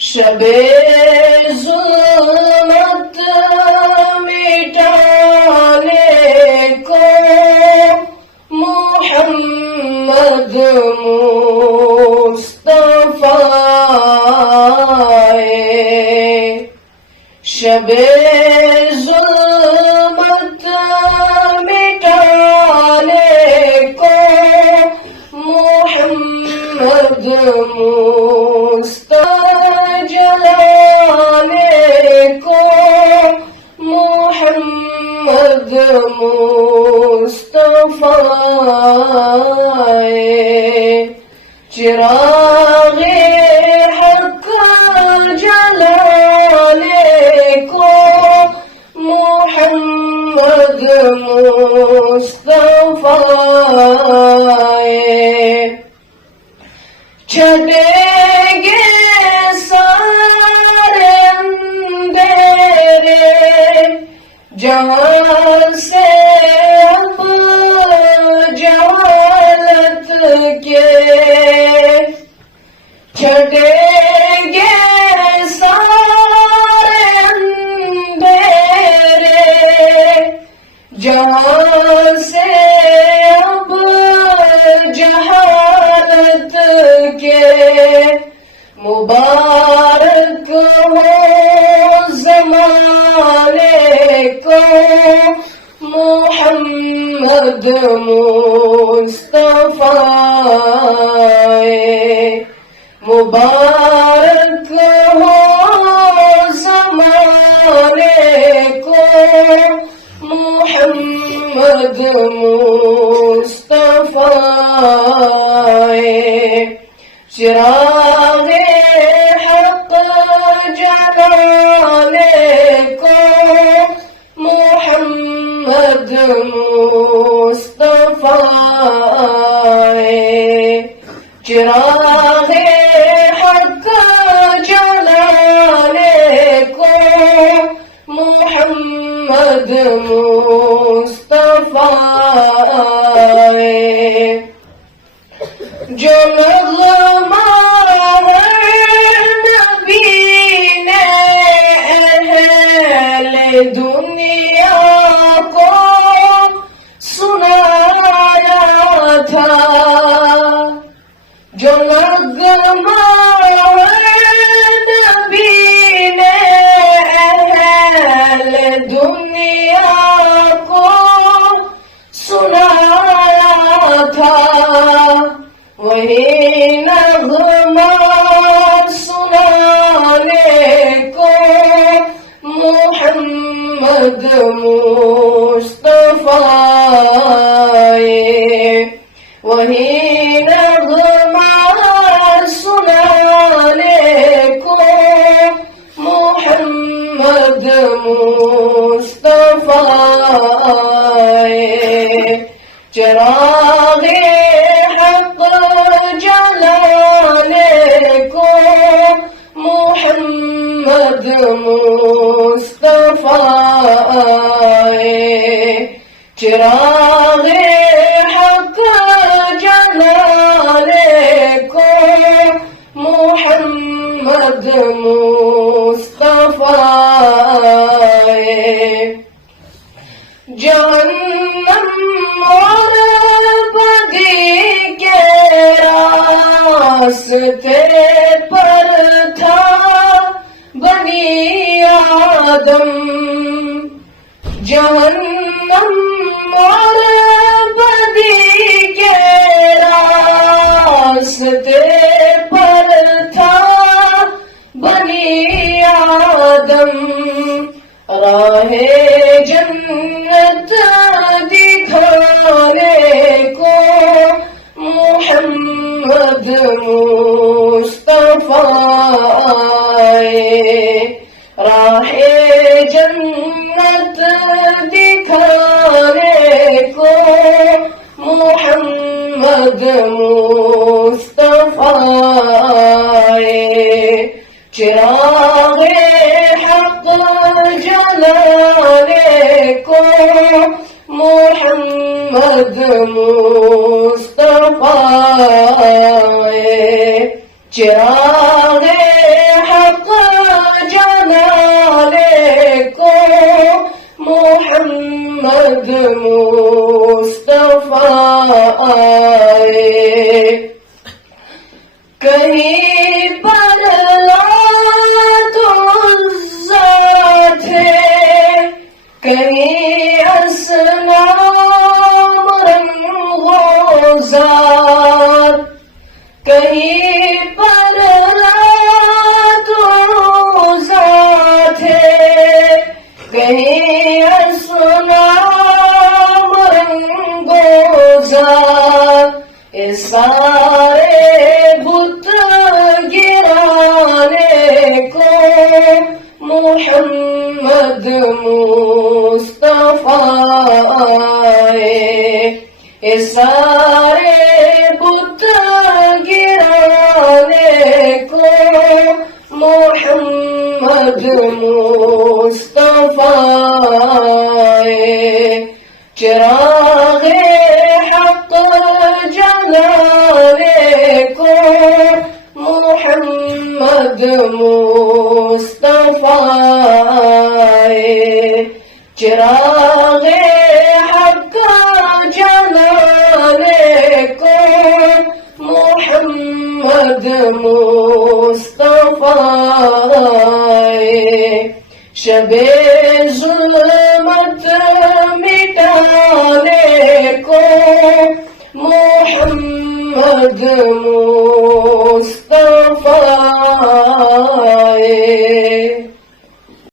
شب ظلمت مٹانے کو محمد مصطفیٰ شب ظلمت مٹانے کو محمد جلانے کو محمد مصطفیٰ چراغ حق جلانے کو محمد مصطفیٰ چھٹیں گے سارے اندھیرے جہاں سے اب جہالت کے چھٹیں گے سارے اندھیرے جہاں سے اب جہالت کے مبارک ہو زمانے کو محمد مصطفیٰ مبارک ہو زمانے کو محمد مصطفیٰ چراغ حق جلانے کو محمد مصطفیٰ چراغ حق جلانے کو محمد مصطفیٰ جو نغمہ نبی نے اہل دنیا کو سنایا تھا جو نغمہ نبی نے اہل دنیا کو سنایا تھا وہی نغمہ سنانے کو محمد مصطفیٰ وہی نغمہ سنانے کو محمد مصطفیٰ چراغ حق جلانے کو محمد مصطفیٰ چراغ حق جلانے کو محمد مصطفیٰ جہنم اور بدی کے راستے پر تھا بنی آدم جہنم اور بدی کے راستے پر تھا بنی آدم راہ جنت دکھانے کو محمد مصطفیٰ راہ جنت دکھانے کو محمد مصطفیٰ چراغ حق جلانے کو محمد مصطفیٰ چراغ حق مصطفیٰ اے سارے بت گرانے کو محمد مصطفیٰ چراغ حق جلانے کو محمد مصطفیٰ چراغ حق جلانے کو محمد مصطفیٰ شب ظلمت مٹانے کو محمد مصطفیٰ